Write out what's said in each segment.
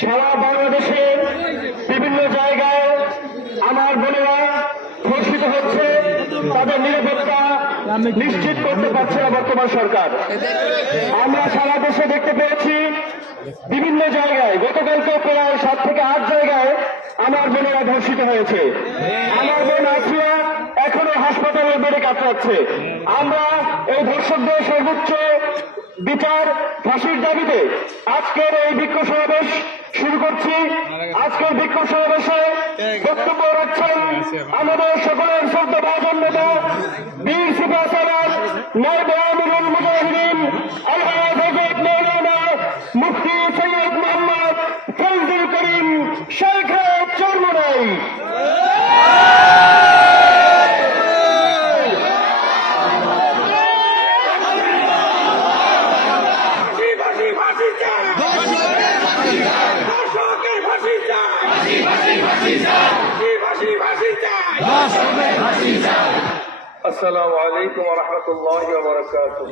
সারা বাংলাদেশে বিভিন্ন জায়গায় আমার বোনেরা ধর্ষিত হচ্ছে, তাদের নিরাপত্তা নিশ্চিত করতে পারছে না বর্তমান সরকার। আমরা সারা দেশে দেখতে পেয়েছি, বিভিন্ন জায়গায় গতকালকে প্রায় সাত থেকে আট জায়গায় আমার বোনেরা ধর্ষিত হয়েছে। আমার বোন আসিয়া এখনও হাসপাতালের বেডে কাটাচ্ছে আমরা এই ধর্ষকদের সর্বোচ্চ বিচার ফাঁসির দাবিতে আজকের এই বিক্ষোভ সমাবেশ শুরু করছি বিক্ষোভ সমাবেশে বক্তব্য রাখছেন আমাদের সকলের শ্রদ্ধা ভাজন নেতা বীর সিপা সালার নায়ব আমিরুল মুজাহিদিন আলহাজ হজরত মৌলানা মুফতি সৈয়দ মোহাম্মদ ফজলুল করিম শেখ চর্মনাই। ফাঁসি السلام عليكم ورحمة الله وبركاته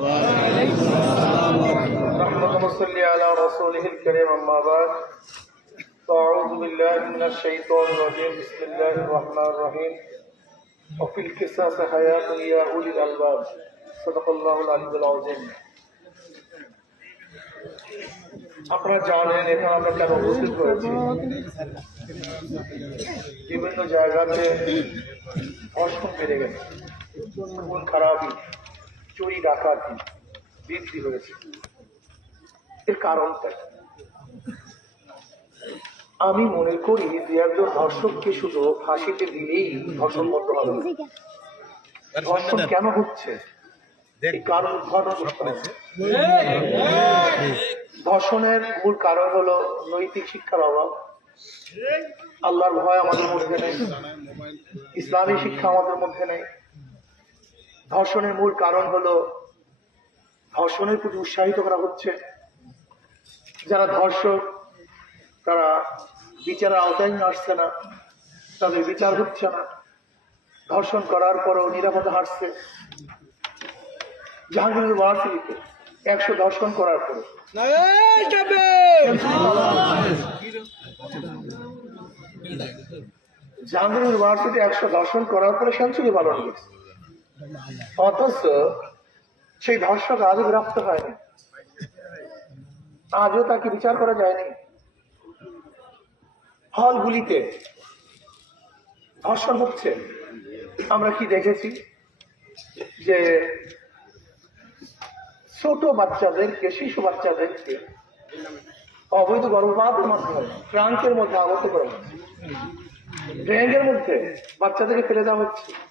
اللهم صل على رسوله الكريم أما بعد فأعوذ بالله من الشيطان الرجيم بسم الله الرحمن الرحيم وفي القصاص حياة يا أولي الألباب صدق الله العلي العظيم আপনারা জানেন এখানে আমরা কেন উপস্থিত হয়েছি বিভিন্ন জায়গাতে ধর্ষণ বেড়ে গেছে খুন খারাপি চুরি ডাকাতি বৃদ্ধি হয়েছে। এর কারণটা আমি মনে করি যে একজন ধর্ষককে শুধু ফাঁসিতে দিলেই ধর্ষণ বন্ধ হবে। ধর্ষণ কেন হচ্ছে? কারণ ধর্ষণের মূল কারণ হলো নৈতিক শিক্ষার অভাব। আল্লাহর ভয় আমাদের মধ্যে নেই। ইসলামী শিক্ষা আমাদের মধ্যে নেই। ধর্ষণের মূল কারণ হলো ধর্ষণের প্রতি উৎসাহিত করা হচ্ছে। যারা ধর্ষক, তারা বিচারের আওতায় আসছে না, তাদের বিচার হচ্ছে না। ধর্ষণ করার পরও নিরাপদে হাসছে জাহাঙ্গীর ইউনিভার্সিটিতে একশো ধর্ষণ করার পরে জাহাঙ্গীর ইউনিভার্সিটি একশো ধর্ষণ করার পরে সেঞ্চুরি পালন করছে। অথচ সেই ধর্ষক আজও গ্রেফতার হয়নি। আজও তাকে বিচার করা যায়নি। হলগুলিতে ধর্ষণ হচ্ছে। আমরা কি দেখেছি যে ছোট বাচ্চাদেরকে, শিশু বাচ্চাদেরকে অবৈধ গর্ভপাতের মাধ্যমে ট্রাঙ্কের মধ্যে আবদ্ধ করা হচ্ছে। ড্রেনের মধ্যে বাচ্চাদেরকে ফেলে দেওয়া হচ্ছে।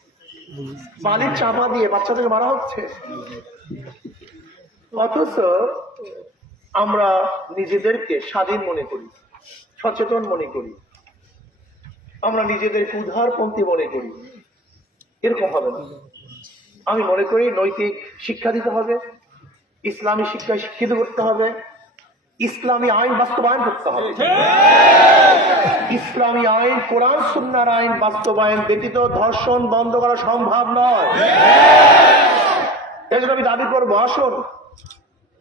বালির চাপা দিয়ে বাচ্চাদেরকে মারা হচ্ছে? অথচ আমরা নিজেদেরকে স্বাধীন মনে করি, সচেতন মনে করি। আমরা নিজেদেরকে উদ্ধারপন্থী মনে করি। এরকম হবে না। আমি মনে করি নৈতিক শিক্ষা দিতে হবে, ইসলামী শিক্ষায় শিক্ষিত করতে হবে ইসলামী আইন বাস্তবায়ন করতে হবে। ইসলামী আইন কোরআন সুন্নার আইন বাস্তবায়ন ব্যতীত ধর্ষণ বন্ধ করা সম্ভব নয়। এই জন্য আমি দাবি করব আসুন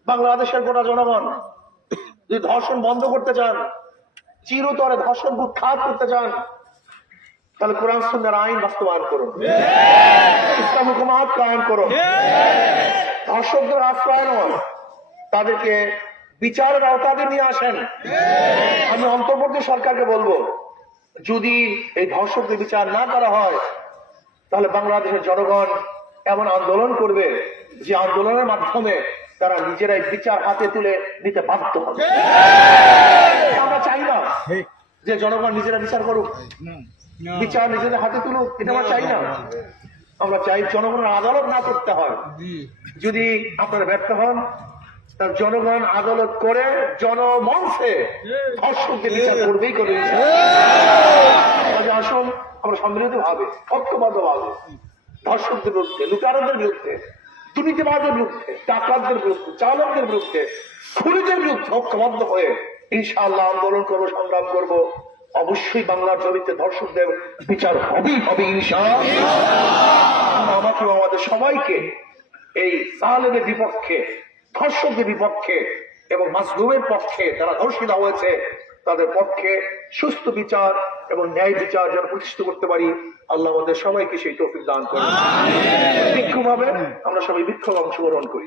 বাংলাদেশের গোটা জনগণ যদি ধর্ষণ বন্ধ করতে চান চিরতরে ধর্ষণ খাত করতে চান তাহলে কোরআন সুন্নার আইন বাস্তবায়ন করুন। ইসলাম হুকুমাত কায়েম করুন। ধর্ষকদের আশ্রয় নয় তাদেরকে বিচারের আওতাতে নিয়ে আসেন। আমি অন্তর্বর্তী সরকারকে বলব যদি এই ধর্ষকদের বিচার না করা হয় তাহলে বাংলাদেশের জনগণ এমন আন্দোলন করবে যে আন্দোলনের মাধ্যমে তারা নিজেরাই বিচার হাতে তুলে নিতে বাধ্য হবে। আমরা চাই না যে জনগণ নিজেরা বিচার করুক বিচার নিজেদের হাতে তুলুক এটা আমরা চাই না। আমরা চাই জনগণের আদালত না করতে হয়। যদি আপনারা ব্যর্থ হন তার জনগণ আদালত করে জনমঞ্চে ধর্ষকদের বিচার করবেই করবে কাজে আসুন আমরা সম্মিলিত ভাবে ঐক্যবদ্ধ ভাবে ধর্ষকদের বিরুদ্ধে লুটারদের বিরুদ্ধে দুর্নীতিবাদের বিরুদ্ধে ডাকাতদের বিরুদ্ধে চালকদের বিরুদ্ধে খুনিদের বিরুদ্ধে ঐক্যবদ্ধ হয়ে ইনশাআল্লাহ আন্দোলন করব সংগ্রাম করব। অবশ্যই বাংলার জমিতে ধর্ষকদের বিচার হবেই হবে ইনশাআল্লাহ। আমাকে আমাদের সবাইকে এই সালেমের বিপক্ষে ধর্ষকদের বিপক্ষে এবং মাসলুমের পক্ষে যারা ধর্ষিত হয়েছে তাদের পক্ষে সুস্থ বিচার এবং ন্যায় বিচার যেন প্রতিষ্ঠিত করতে পারি আল্লাহ আমাদের সবাইকে সেই তৌফিক দান করে বিক্ষোভ হবে আমরা সবাই বিক্ষোভ অংশগ্রহণ করি।